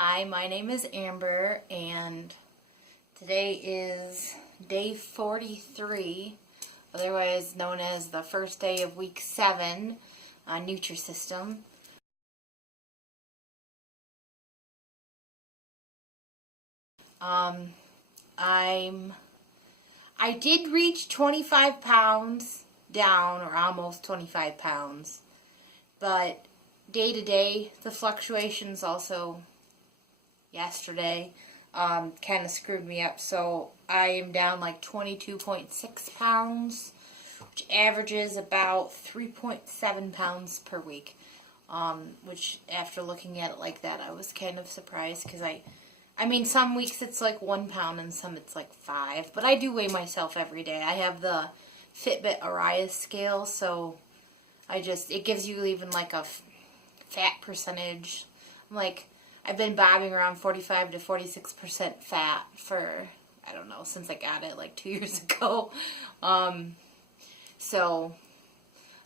Hi, my name is Amber, and today is day 43, otherwise known as the first day of week 7 on Nutrisystem. I did reach 25 pounds down, or almost 25 pounds, but day to day, the fluctuations also yesterday kind of screwed me up. So I am down like 22.6 pounds, which averages about 3.7 pounds per week. Which after looking at it like that, I was kind of surprised because I mean, some weeks it's like 1 pound and some it's like 5. But I do weigh myself every day. I have the Fitbit Arias scale, so it gives you even like a fat percentage. I've been bobbing around 45 to 46% fat for, I don't know, since I got it like 2 years ago. So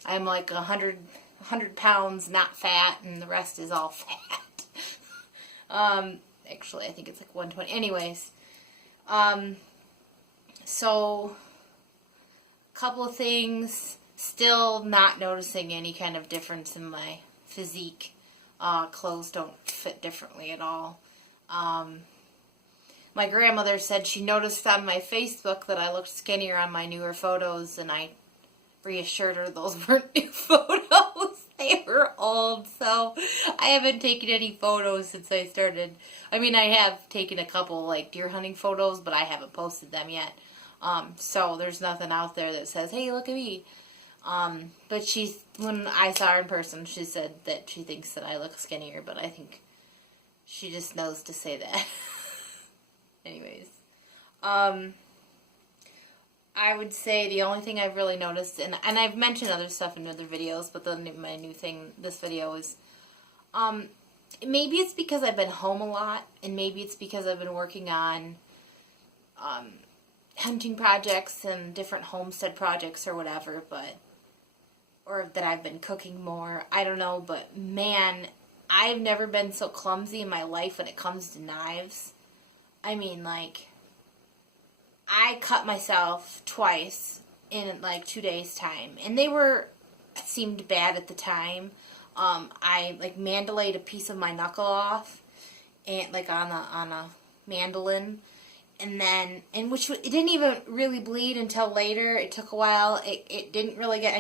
I'm like 100 pounds not fat, and the rest is all fat. Actually, I think it's like 120. Anyways, so a couple of things. Still not noticing any kind of difference in my physique. Clothes don't fit differently at all. My grandmother said she noticed on my Facebook that I looked skinnier on my newer photos, and I reassured her those weren't new photos. They were old, so I haven't taken any photos since I started. I mean, I have taken a couple like deer hunting photos, but I haven't posted them yet. So there's nothing out there that says, hey, look at me. But when I saw her in person, she said that she thinks that I look skinnier, but I think she just knows to say that. Anyways, I would say the only thing I've really noticed, and I've mentioned other stuff in other videos, but my new thing this video is, maybe it's because I've been home a lot, and maybe it's because I've been working on, hunting projects and different homestead projects or whatever, or that I've been cooking more. I don't know, but man, I've never been so clumsy in my life when it comes to knives. I mean, like, I cut myself twice in like 2 days' time, and they seemed bad at the time. I like mandilated a piece of my knuckle off, and like on a mandolin. And which it didn't even really bleed until later. It took a while. It didn't really get,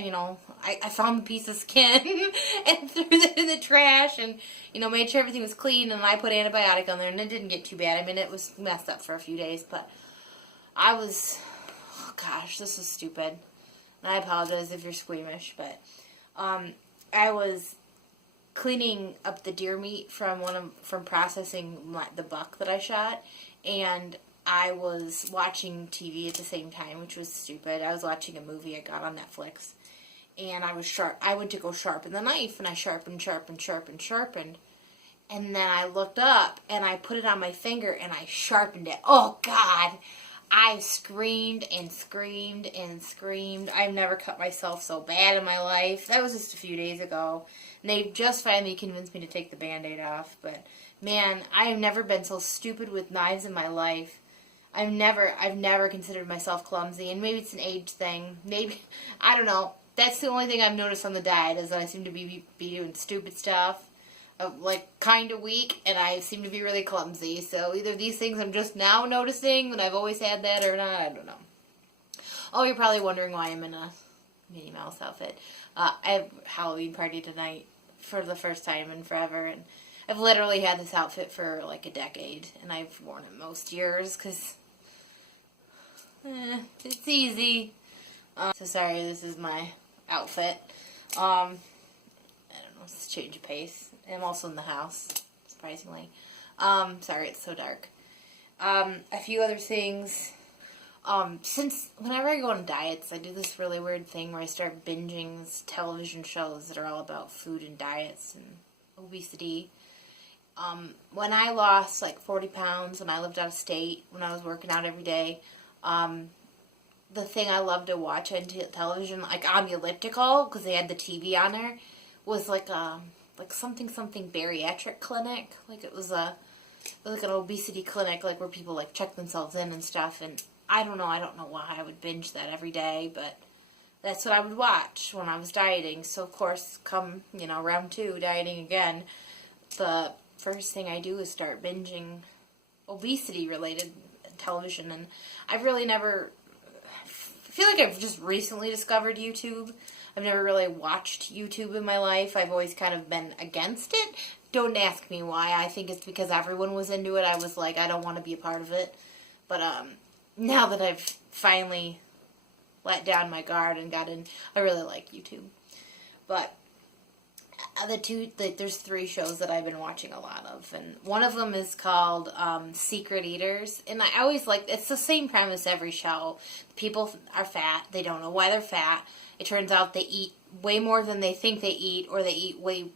I found a piece of skin and threw it in the trash and, made sure everything was clean, and I put antibiotic on there, and it didn't get too bad. I mean, it was messed up for a few days, but oh gosh, this was stupid. And I apologize if you're squeamish, but I was cleaning up the deer meat from processing the buck that I shot, and I was watching TV at the same time, which was stupid. I was watching a movie I got on Netflix, and I went to go sharpen the knife, and I sharpened, and then I looked up, and I put it on my finger, and I sharpened it. Oh, God! I screamed and screamed and screamed. I've never cut myself so bad in my life. That was just a few days ago, and they just finally convinced me to take the Band-Aid off, but man, I have never been so stupid with knives in my life. I've never considered myself clumsy, and maybe it's an age thing. Maybe, I don't know. That's the only thing I've noticed on the diet, is that I seem to be doing stupid stuff, like kind of weak, and I seem to be really clumsy. So either these things I'm just now noticing that I've always had that, or not, I don't know. Oh, you're probably wondering why I'm in a Minnie Mouse outfit. I have a Halloween party tonight for the first time in forever, and I've literally had this outfit for like a decade, and I've worn it most years because it's easy. So sorry, this is my outfit. I don't know, it's a change of pace. I'm also in the house, surprisingly. Sorry, it's so dark. A few other things. Since whenever I go on diets, I do this really weird thing where I start binging these television shows that are all about food and diets and obesity. When I lost like 40 pounds when I lived out of state, when I was working out every day, the thing I loved to watch on television, like on the elliptical, because they had the TV on there, was like something bariatric clinic. Like it was a like an obesity clinic, like where people like check themselves in and stuff. And I don't know why I would binge that every day, but that's what I would watch when I was dieting. So of course, come, round 2, dieting again, the first thing I do is start binging obesity related television. And I've really never, I feel like I've just recently discovered YouTube. I've never really watched YouTube in my life. I've always kind of been against it. Don't ask me why. I think it's because everyone was into it. I was like, I don't want to be a part of it. But now that I've finally let down my guard and got in, I really like YouTube. But there's 3 shows that I've been watching a lot of, and one of them is called Secret Eaters, and I always like, it's the same premise every show. People are fat, they don't know why they're fat. It turns out they eat way more than they think they eat, or they eat way,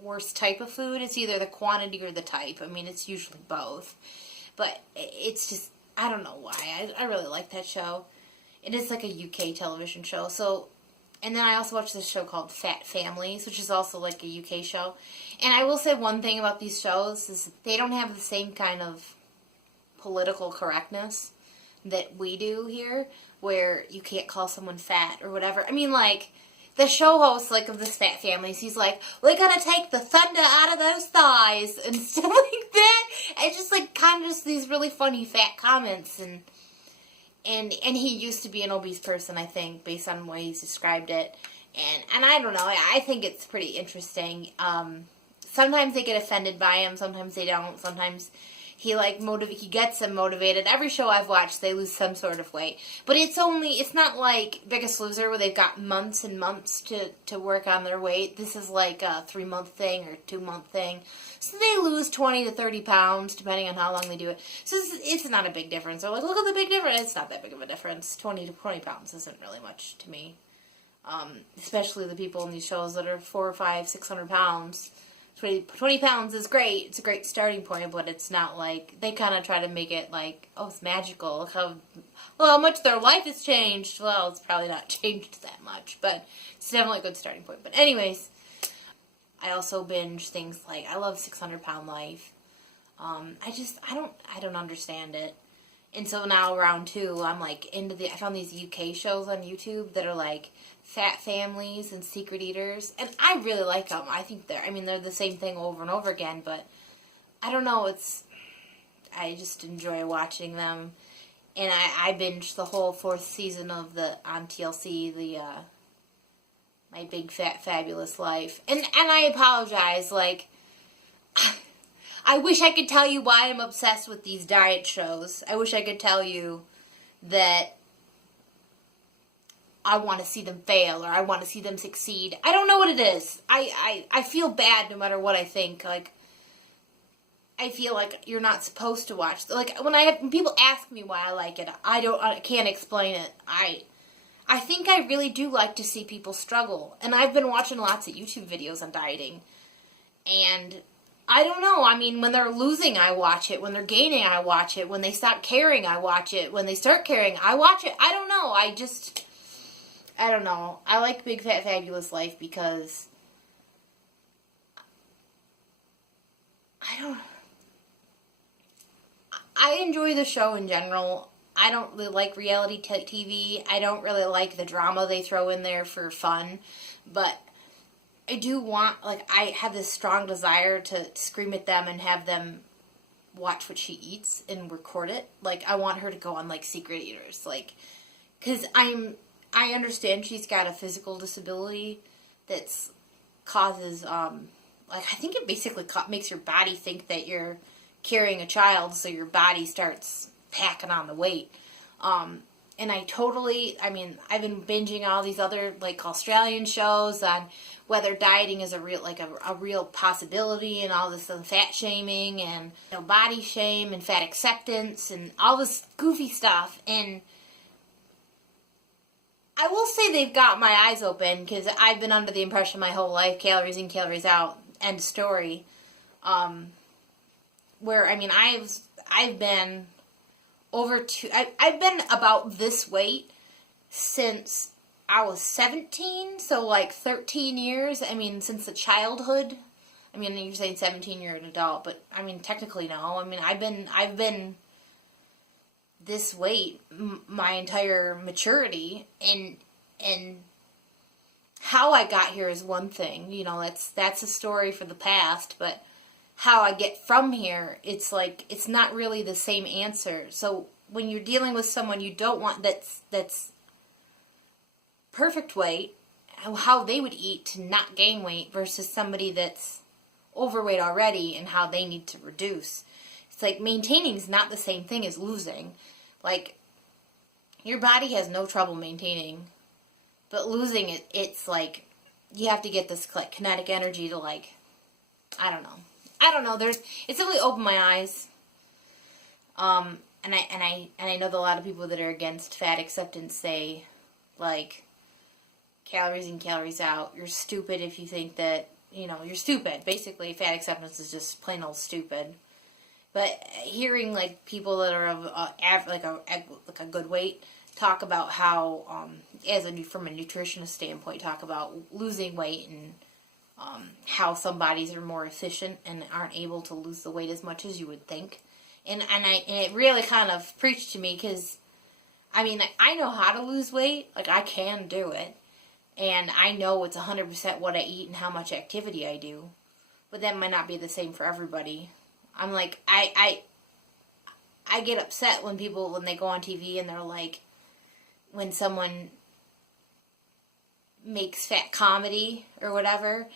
worse type of food. It's either the quantity or the type. I mean, it's usually both. But it's just, I don't know why. I really like that show. It is like a UK television show. So, and then I also watch this show called Fat Families, which is also like a UK show. And I will say one thing about these shows is they don't have the same kind of political correctness that we do here, where you can't call someone fat or whatever. I mean, the show host, of this Fat Families, he's like, we're gonna take the thunder out of those thighs, and stuff like that. It's just, kind of just these really funny fat comments, and he used to be an obese person, I think, based on the way he's described it, and I don't know, I think it's pretty interesting. Sometimes they get offended by him, sometimes they don't, sometimes he gets them motivated. Every show I've watched, they lose some sort of weight. But it's not like Biggest Loser where they've got months and months to work on their weight. This is like a 3-month thing or 2-month thing. So they lose 20 to 30 pounds depending on how long they do it. So it's not a big difference. They're like, look at the big difference. It's not that big of a difference. 20 to 20 pounds isn't really much to me. Especially the people in these shows that are 400 or 500, 600 pounds. 20 pounds is great. It's a great starting point, but it's not like, they kind of try to make it like, oh, it's magical. Look how much their life has changed. Well, it's probably not changed that much, but it's definitely a good starting point. But anyways, I also binge things like, I love 600 Pound Life. I don't understand it. And so now round 2, I'm I found these UK shows on YouTube that are like Fat Families and Secret Eaters, and I really like them. I think they're the same thing over and over again, but I don't know, I just enjoy watching them. And I binged the whole 4th season on TLC, My Big Fat Fabulous Life. And I apologize, I wish I could tell you why I'm obsessed with these diet shows. I wish I could tell you that I want to see them fail or I want to see them succeed. I don't know what it is. I feel bad no matter what I think. I feel like you're not supposed to watch. When people ask me why I like it, I can't explain it. I think I really do like to see people struggle. And I've been watching lots of YouTube videos on dieting. And I don't know. I mean, when they're losing, I watch it. When they're gaining, I watch it. When they stop caring, I watch it. When they start caring, I watch it. I don't know. I don't know. I like Big Fat Fabulous Life because I enjoy the show in general. I don't really like reality TV. I don't really like the drama they throw in there for fun. But I do want, I have this strong desire to scream at them and have them watch what she eats and record it. I want her to go on, Secret Eaters. Because I understand she's got a physical disability that's causes, I think it basically makes your body think that you're carrying a child, so your body starts packing on the weight. And I've been binging all these other, Australian shows on whether dieting is a real possibility and all this fat shaming and body shame and fat acceptance and all this goofy stuff. And I will say they've got my eyes open because I've been under the impression my whole life, calories in, calories out, end story. Where, I've been I've been about this weight since I was 17, so 13 years. Since the childhood I mean, you're saying 17, you're an adult, but I mean, technically no. I mean, I've been this weight my entire maturity, and how I got here is one thing. You know, that's a story for the past, but how I get from here, it's like, it's not really the same answer. So when you're dealing with someone you don't want, that's perfect weight, how they would eat to not gain weight versus somebody that's overweight already and how they need to reduce. It's like maintaining is not the same thing as losing. Like, your body has no trouble maintaining, but losing it, it's like, you have to get this like kinetic energy to like, I don't know. It's really opened my eyes. And I know that a lot of people that are against fat acceptance say, like, calories in, calories out. You're stupid if you think that, you know, you're stupid. Basically, fat acceptance is just plain old stupid. But hearing, like, people that are of a good weight talk about how, from a nutritionist standpoint, talk about losing weight and how some bodies are more efficient and aren't able to lose the weight as much as you would think. And it really kind of preached to me, because, I mean, like, I know how to lose weight. Like, I can do it. And I know it's 100% what I eat and how much activity I do. But that might not be the same for everybody. I'm like, I get upset when they go on TV and they're like, when someone makes fat comedy or whatever,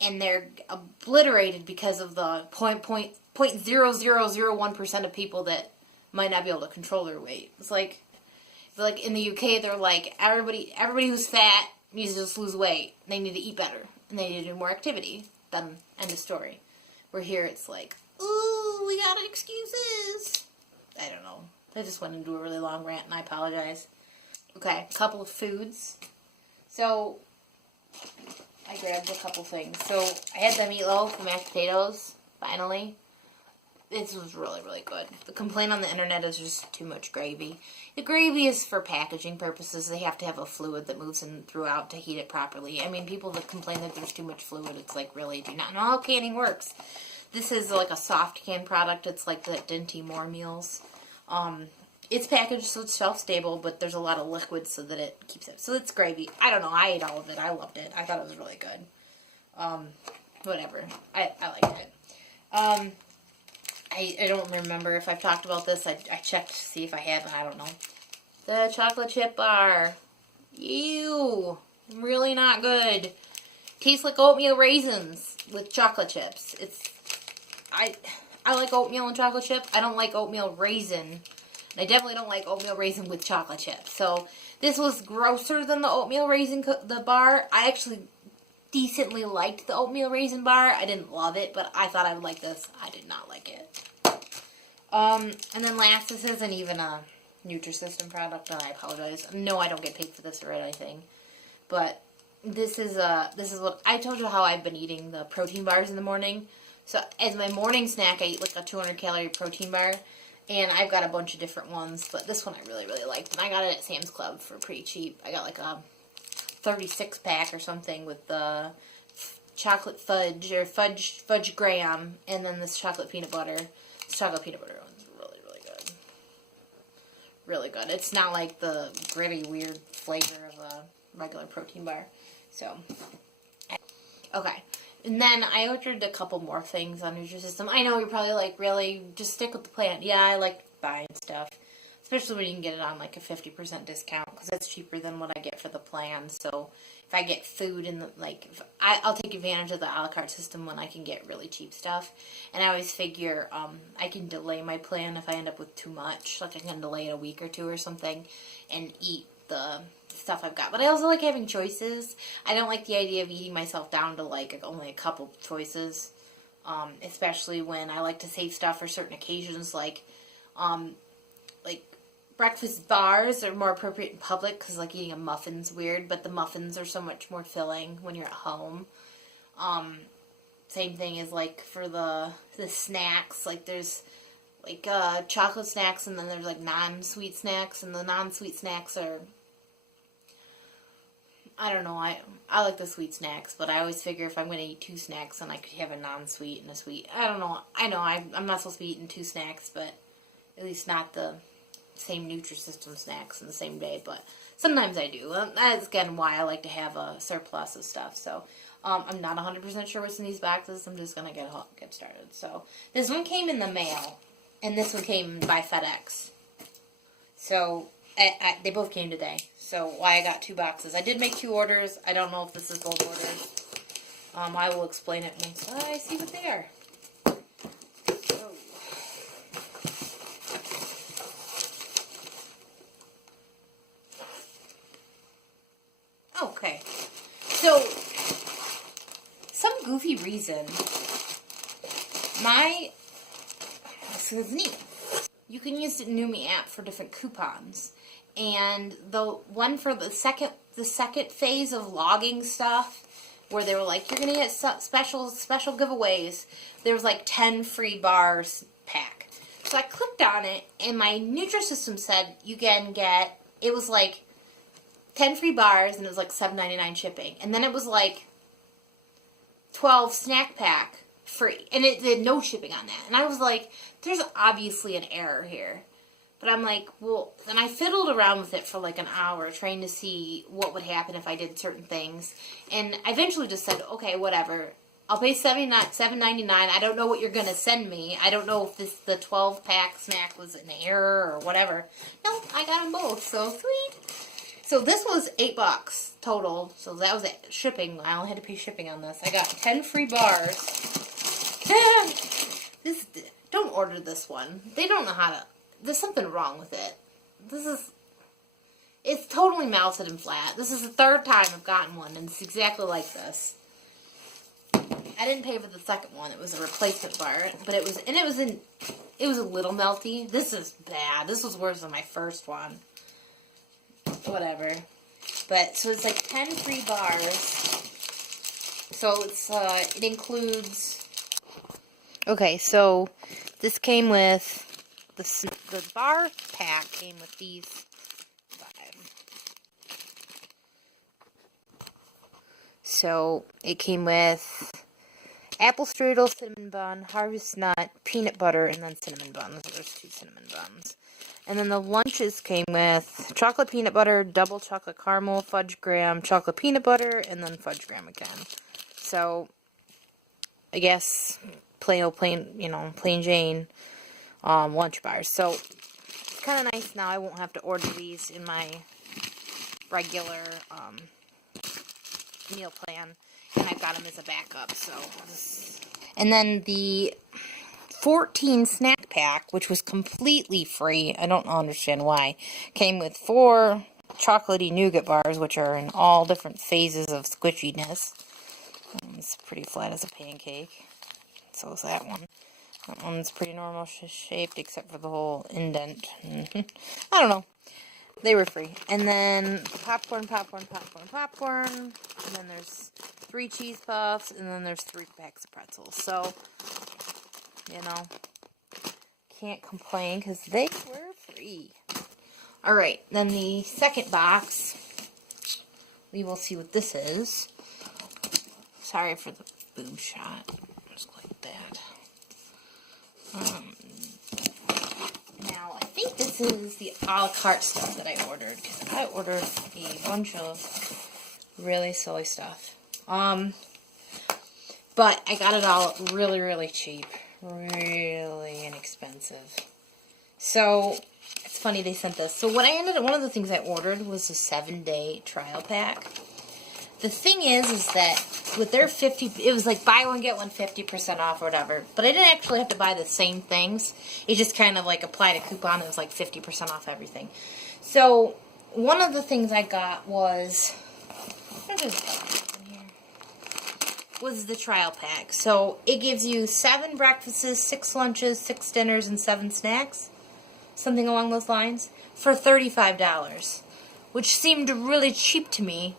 and they're obliterated because of the 0.0001% of people that might not be able to control their weight. It's like in the UK, they're like, everybody who's fat needs to just lose weight. They need to eat better, and they need to do more activity. Then end of story. Where here it's like, ooh, we got excuses. I don't know. I just went into a really long rant, and I apologize. Okay, a couple of foods. So, I grabbed a couple things. So, I had the meatloaf, the mashed potatoes, finally. This was really, really good. The complaint on the internet is just too much gravy. The gravy is for packaging purposes. They have to have a fluid that moves in throughout to heat it properly. I mean, people that complain that there's too much fluid, it's like, really, do you not know how canning works? This is like a soft can product. It's like the Dinty Moore meals. It's packaged so it's shelf-stable, but there's a lot of liquid so that it keeps it. So it's gravy. I don't know. I ate all of it. I loved it. I thought it was really good. Whatever. I liked it. I don't remember if I've talked about this. I checked to see if I have, and I don't know. The chocolate chip bar. Ew. Really not good. Tastes like oatmeal raisins with chocolate chips. I like oatmeal and chocolate chip. I don't like oatmeal raisin. I definitely don't like oatmeal raisin with chocolate chips. So this was grosser than the oatmeal raisin the bar. I actually decently liked the oatmeal raisin bar. I didn't love it, but I thought I would like this. I did not like it. And then last, this isn't even a Nutrisystem product, and I apologize. No, I don't get paid for this or anything. But this is what I told you, how I've been eating the protein bars in the morning. So as my morning snack, I eat like a 200-calorie protein bar. And I've got a bunch of different ones, but this one I really, really liked. And I got it at Sam's Club for pretty cheap. I got like a 36-pack or something with the chocolate fudge, or fudge graham, and then this chocolate peanut butter. This chocolate peanut butter one's really, really good. Really good. It's not like the gritty, weird flavor of a regular protein bar. So, okay. And then I ordered a couple more things on Nutrisystem. I know you're probably like, really? Just stick with the plan. Yeah, I like buying stuff. Especially when you can get it on like a 50% discount, because that's cheaper than what I get for the plan. So if I get food in the, like, I'll take advantage of the a la carte system when I can get really cheap stuff. And I always figure I can delay my plan if I end up with too much. Like I can delay it a week or two or something and eat the stuff I've got. But I also like having choices. I don't like the idea of eating myself down to like only a couple choices, especially when I like to save stuff for certain occasions, like breakfast bars are more appropriate in public, because like eating a muffin's weird, but the muffins are so much more filling when you're at home. Same thing is like for the snacks, like there's like chocolate snacks, and then there's like non-sweet snacks, and the non-sweet snacks are I don't know, I like the sweet snacks, but I always figure if I'm going to eat 2 snacks, then I could have a non-sweet and a sweet. I don't know. I know I'm not supposed to be eating 2 snacks, but at least not the same Nutrisystem snacks in the same day, but sometimes I do. That's, again, why I like to have a surplus of stuff, so... I'm not 100% sure what's in these boxes. I'm just going to get started. So, this one came in the mail, and this one came by FedEx. So, they both came today. So, why I got 2 boxes. I did make 2 orders. I don't know if this is both orders. I will explain it once I see what they are. So. Okay. So... some goofy reason, this is neat. You can use the Numi app for different coupons, and the one for the second phase of logging stuff, where they were like, you're gonna get special giveaways. There was like 10 free bars pack. So I clicked on it, and my Nutrisystem said you can get. It was like 10 free bars, and it was like $7.99 shipping, and then it was like 12 snack pack free, and it did no shipping on that. And I was like, there's obviously an error here. But I'm like, well, and I fiddled around with it for like an hour trying to see what would happen if I did certain things. And I eventually just said, okay, whatever. I'll pay $7.99. I don't know what you're going to send me. I don't know if the 12 pack snack was an error or whatever. No, I got them both, so sweet. So this was $8 total. So that was it. Shipping. I only had to pay shipping on this. I got 10 free bars. Don't order this one. They don't know how to. There's something wrong with it. It's totally melted and flat. This is the 3rd time I've gotten one, and it's exactly like this. I didn't pay for the second one. It was a replacement bar, but it was a little melty. This is bad. This was worse than my first one. Whatever. But, so it's like 10 free bars. So it includes... Okay, so this came with... The bar pack came with these 5. So, it came with apple strudel, cinnamon bun, harvest nut, peanut butter, and then cinnamon buns. There's 2 cinnamon buns. And then the lunches came with chocolate peanut butter, double chocolate caramel, fudge graham, chocolate peanut butter, and then fudge graham again. So, I guess plain Jane lunch bars. So, it's kind of nice now. I won't have to order these in my regular meal plan. And I've got them as a backup. So, and then the 14 snack pack, which was completely free. I don't understand why. Came with 4 chocolatey nougat bars, which are in all different phases of squishiness. It's pretty flat as a pancake. So is that one. That one's pretty normal shaped, except for the whole indent. I don't know. They were free. And then popcorn. And then there's 3 cheese puffs, and then there's 3 packs of pretzels. So, can't complain because they were free. Alright, then the second box, we will see what this is. Sorry for the boob shot. Just like that. Now, I think this is the a la carte stuff that I ordered, because I ordered a bunch of really silly stuff. But I got it all really, really cheap. Really inexpensive. So, it's funny they sent this. So one of the things I ordered was a 7-day trial pack. The thing is that with their it was like buy one, get one 50% off or whatever. But I didn't actually have to buy the same things. It just kind of like applied a coupon that was like 50% off everything. So, one of the things I got was, was the trial pack. So, it gives you 7 breakfasts, 6 lunches, 6 dinners, and 7 snacks. Something along those lines. For $35. Which seemed really cheap to me.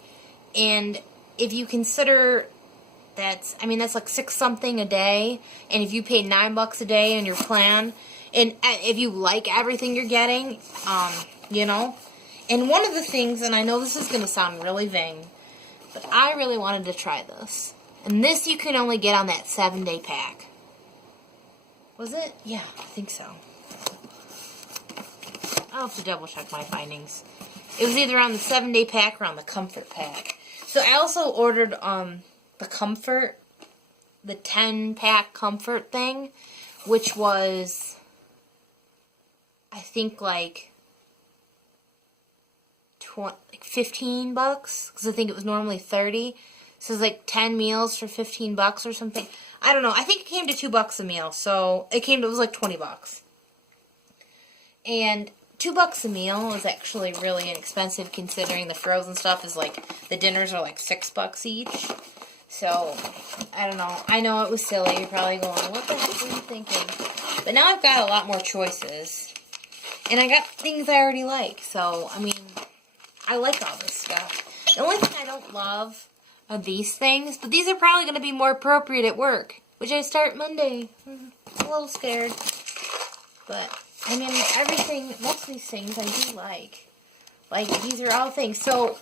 And if you consider that's like 6 something a day. And if you pay $9 a day in your plan. And if you like everything you're getting, And one of the things, and I know this is going to sound really vain, But I really wanted to try this. And this you can only get on that 7-day pack. Was it? Yeah, I think so. I'll have to double check my findings. It was either on the 7-day pack or on the Comfort pack. So I also ordered the Comfort, the 10-pack Comfort thing, which was, I think, like 15 bucks, because I think it was normally 30. So it's like 10 meals for 15 bucks or something. I don't know. I think it came to $2 a meal. So it was like 20 bucks. And $2 a meal is actually really inexpensive considering the frozen stuff is like, the dinners are like $6 each. So, I don't know. I know it was silly. You're probably going, what the heck were you thinking? But now I've got a lot more choices. And I got things I already like. So, I mean, I like all this stuff. The only thing I don't love are these things. But these are probably going to be more appropriate at work. Which I start Monday. I'm a little scared. But, I mean, everything, most of these things I do like. Like, these are all things. So,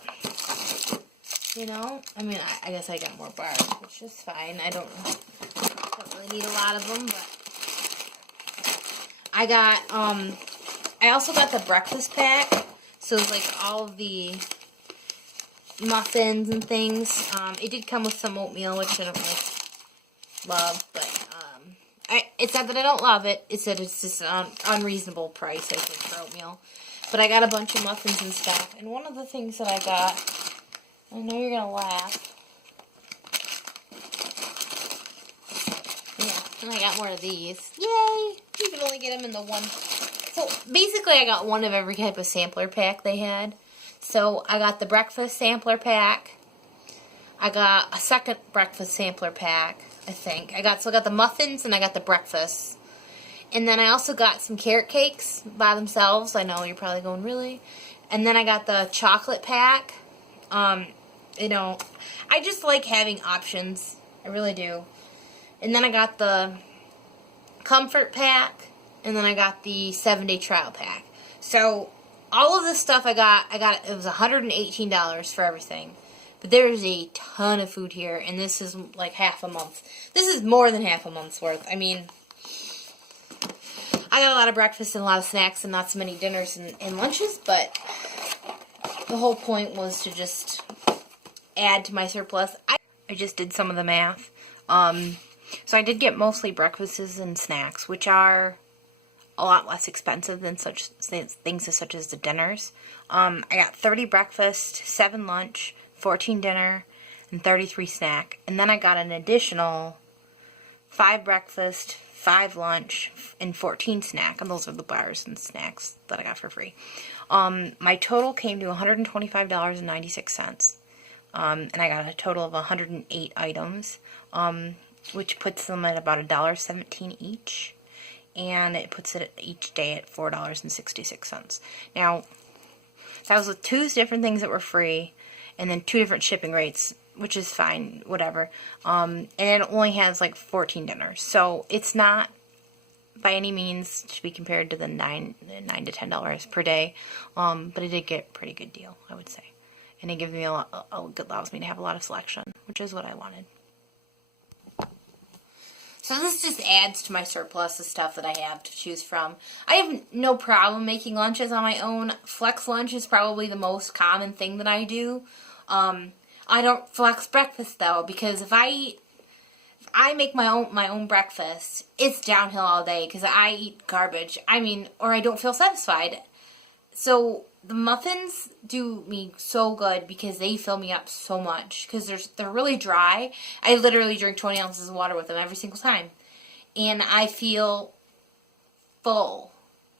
you know, I mean, I guess I got more bars, which is fine. I don't really need a lot of them, but I also got the breakfast pack. So, it's like all of the muffins and things. It did come with some oatmeal, which I don't really love, but it's not that I don't love it. It's that it's just an unreasonable price, I think, for oatmeal. But I got a bunch of muffins and stuff. And one of the things that I got, I know you're going to laugh. Yeah, and I got more of these. Yay! You can only get them in the one. So, basically, I got one of every type of sampler pack they had. So, I got the breakfast sampler pack. I got a second breakfast sampler pack, I think. I got the muffins and I got the breakfast. And then I also got some carrot cakes by themselves. I know you're probably going, really? And then I got the chocolate pack. You know, I just like having options. I really do. And then I got the Comfort pack. And then I got the 7-day trial pack. So, all of this stuff I got, it was $118 for everything. But there's a ton of food here, and this is like half a month. This is more than half a month's worth. I mean, I got a lot of breakfast and a lot of snacks and not so many dinners and lunches, but the whole point was to just add to my surplus. I just did some of the math. So I did get mostly breakfasts and snacks, which are a lot less expensive than such things such as the dinners. I got 30 breakfast, 7 lunch, 14 dinner, and 33 snack. And then I got an additional 5 breakfast, 5 lunch, and 14 snack. And those are the bars and snacks that I got for free. My total came to $125.96. And I got a total of 108 items, which puts them at about $1.17 each. And it puts it each day at $4.66. Now, that was with 2 different things that were free, and then 2 different shipping rates, which is fine, whatever. And it only has like 14 dinners. So it's not by any means to be compared to the $9 to $10 per day. But it did get a pretty good deal, I would say. And it gives me allows me to have a lot of selection, which is what I wanted. So this just adds to my surplus of stuff that I have to choose from. I have no problem making lunches on my own. Flex lunch is probably the most common thing that I do. I don't flex breakfast though, because if I make my own breakfast, it's downhill all day because I eat garbage. I mean, or I don't feel satisfied. So the muffins do me so good because they fill me up so much because they're really dry. I literally drink 20 ounces of water with them every single time. And I feel full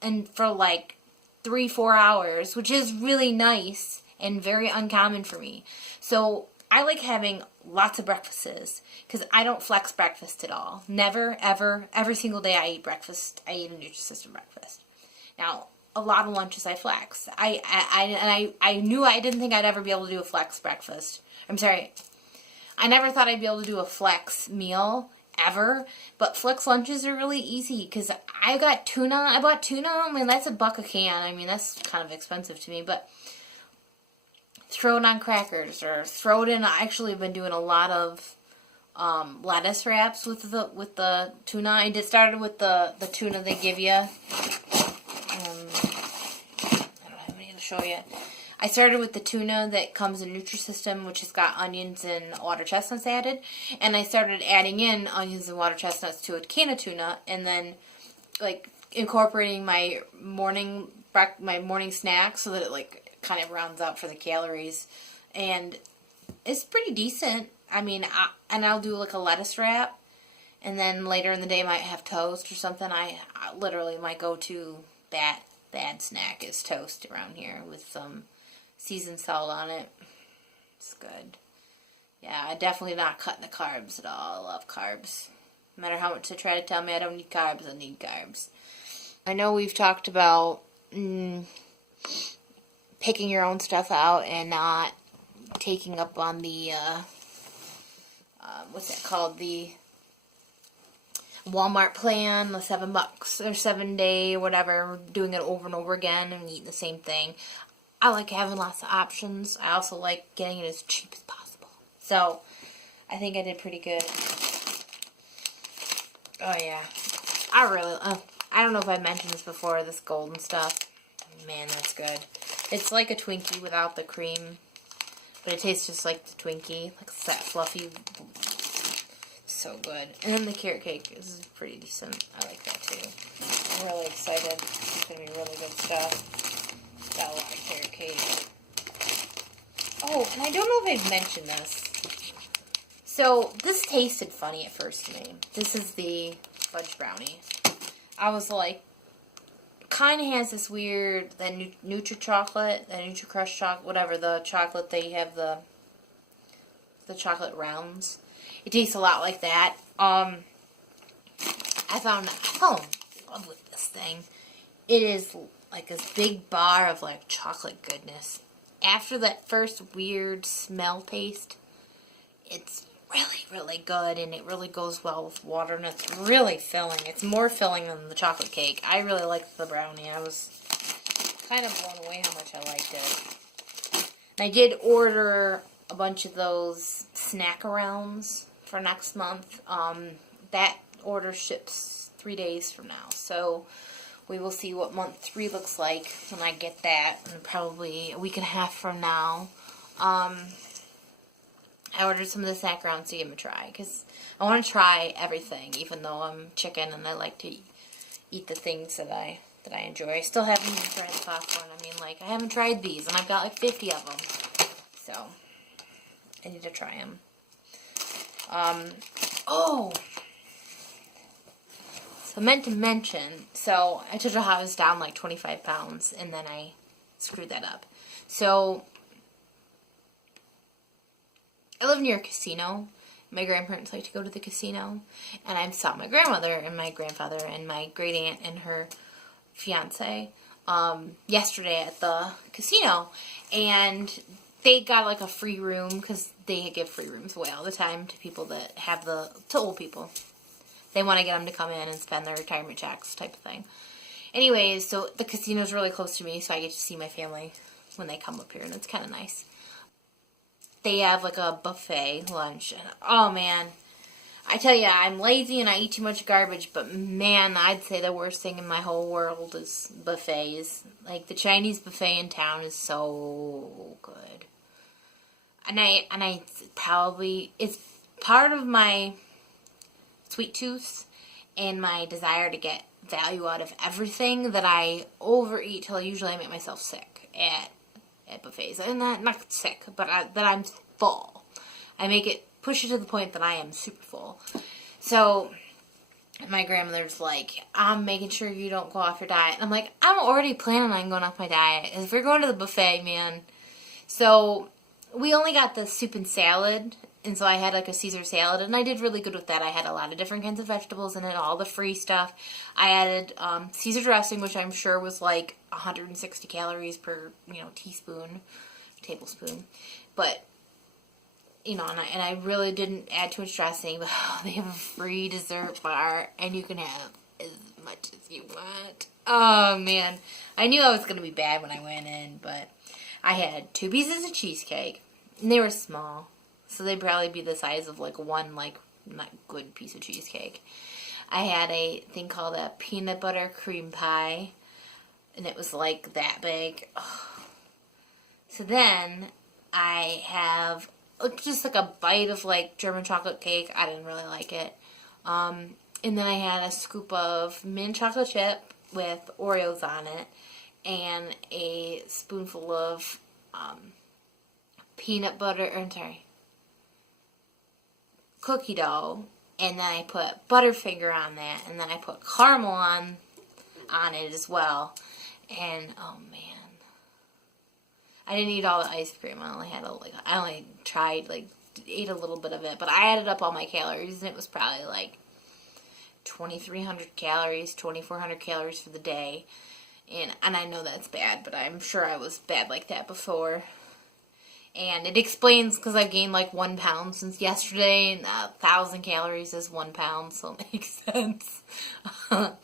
and for like 3-4 hours, which is really nice and very uncommon for me. So I like having lots of breakfasts because I don't flex breakfast at all. Never, ever, every single day I eat breakfast. I eat a Nutrisystem breakfast. Now, a lot of lunches I flex. I knew I didn't think I'd ever be able to do a flex breakfast. I'm sorry. I never thought I'd be able to do a flex meal ever, but flex lunches are really easy because I got tuna. I bought tuna. I mean, that's $1 a can. I mean, that's kind of expensive to me, but throw it on crackers or throw it in. I actually have been doing a lot of lettuce wraps with the tuna. I started with the tuna they give you. I don't have any to show you. I started with the tuna that comes in Nutrisystem, which has got onions and water chestnuts added. And I started adding in onions and water chestnuts to a can of tuna, and then like incorporating my morning snack so that it like kind of rounds out for the calories. And it's pretty decent. I mean, I'll do like a lettuce wrap, and then later in the day I might have toast or something. I literally, my go-to bad snack is toast around here with some seasoned salt on it. It's good. Yeah, I definitely not cutting the carbs at all. I love carbs. No matter how much they try to tell me I don't need carbs, I need carbs. I know we've talked about picking your own stuff out and not taking up on the what's that called, the Walmart plan, the $7 or 7-day or whatever, doing it over and over again and eating the same thing. I like having lots of options. I also like getting it as cheap as possible. So I think I did pretty good. Oh yeah, I don't know if I mentioned this before, this golden stuff. Man, that's good. It's like a Twinkie without the cream, but it tastes just like the Twinkie, like that fluffy. So good. And then the carrot cake is pretty decent. I like that too. I'm really excited. It's going to be really good stuff. Got a lot of carrot cake. Oh, and I don't know if I've mentioned this. So, this tasted funny at first to me. This is the fudge brownie. I was like, kind of has this weird, that Nutri-Chocolate, that Nutri-Crunch chocolate, whatever, the chocolate, they have the chocolate rounds. It tastes a lot like that. I found I fell in love with this thing. It is like this big bar of like chocolate goodness. After that first weird smell taste, it's really, really good, and it really goes well with water, and it's really filling. It's more filling than the chocolate cake. I really liked the brownie. I was kind of blown away how much I liked it. And I did order a bunch of those snack-arounds for next month. That order ships 3 days from now, so we will see what month 3 looks like when I get that, and probably a week and a half from now. I ordered some of the snack rounds to give them a try, because I want to try everything, even though I'm chicken and I like to eat the things that I enjoy. I still haven't even tried the popcorn. I mean, like, I haven't tried these, and I've got like 50 of them, so I need to try them. So I meant to mention, so I told you how I was down like 25 pounds, and then I screwed that up. So I live near a casino. My grandparents like to go to the casino, and I saw my grandmother and my grandfather and my great aunt and her fiance yesterday at the casino, and they got like a free room, because they give free rooms away all the time to people that have to old people. They want to get them to come in and spend their retirement checks type of thing. Anyways, so the casino's really close to me, so I get to see my family when they come up here, and it's kind of nice. They have like a buffet lunch, and oh man, I tell you, I'm lazy and I eat too much garbage, but man, I'd say the worst thing in my whole world is buffets. Like, the Chinese buffet in town is so good. And I probably, it's part of my sweet tooth and my desire to get value out of everything that I overeat till usually I make myself sick at buffets. And not sick, but that I'm full. I push it to the point that I am super full. So my grandmother's like, I'm making sure you don't go off your diet. And I'm like, I'm already planning on going off my diet. If we're going to the buffet, man. So we only got the soup and salad, and so I had like a Caesar salad, and I did really good with that. I had a lot of different kinds of vegetables in it, all the free stuff. I added Caesar dressing, which I'm sure was like 160 calories per, tablespoon. But, and I really didn't add too much dressing, but they have a free dessert bar, and you can have as much as you want. Oh, man. I knew I was going to be bad when I went in, but I had 2 pieces of cheesecake, and they were small, so they'd probably be the size of like one, like, not good piece of cheesecake. I had a thing called a peanut butter cream pie, and it was like that big. Ugh. So then I have just like a bite of like German chocolate cake. I didn't really like it. And then I had a scoop of mint chocolate chip with Oreos on it, and a spoonful of peanut butter, cookie dough, and then I put Butterfinger on that, and then I put caramel on it as well. And oh man, I didn't eat all the ice cream. I only ate a little bit of it, but I added up all my calories, and it was probably like 2,300 calories, 2,400 calories for the day. And I know that's bad, but I'm sure I was bad like that before. And it explains because I've gained like 1 pound since yesterday, and 1,000 calories is 1 pound, so it makes sense. But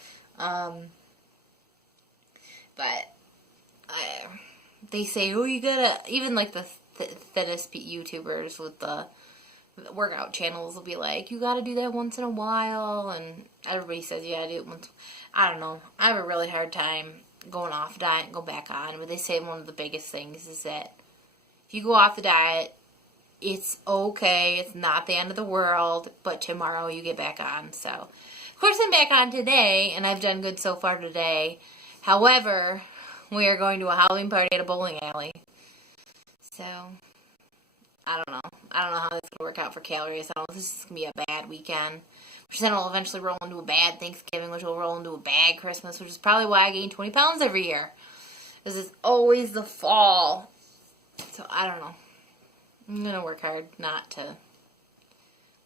they say, oh, you gotta, even like the thinnest YouTubers with the workout channels will be like, you gotta do that once in a while, and everybody says you gotta do it once. I don't know. I have a really hard time going off diet and go back on, but they say one of the biggest things is that if you go off the diet, it's okay, it's not the end of the world, but tomorrow you get back on. So, of course I'm back on today, and I've done good so far today. However, we are going to a Halloween party at a bowling alley. So, I don't know. I don't know how that's going to work out for calories. I don't know if this is going to be a bad weekend. Which then will eventually roll into a bad Thanksgiving, which will roll into a bad Christmas, which is probably why I gain 20 pounds every year. Because it's always the fall. So, I don't know. I'm going to work hard not to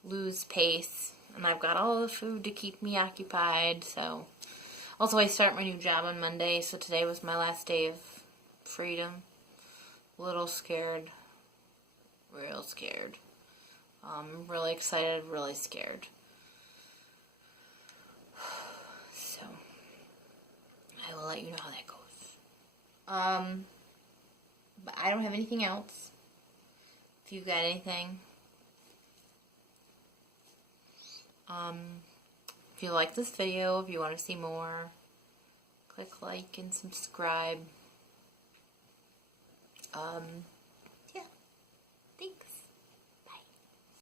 lose pace. And I've got all the food to keep me occupied, so. Also, I start my new job on Monday, so today was my last day of freedom. A little scared. Real scared. Really excited, really scared. So, I will let you know how that goes. But I don't have anything else. If you've got anything. If you like this video, if you want to see more, click like and subscribe.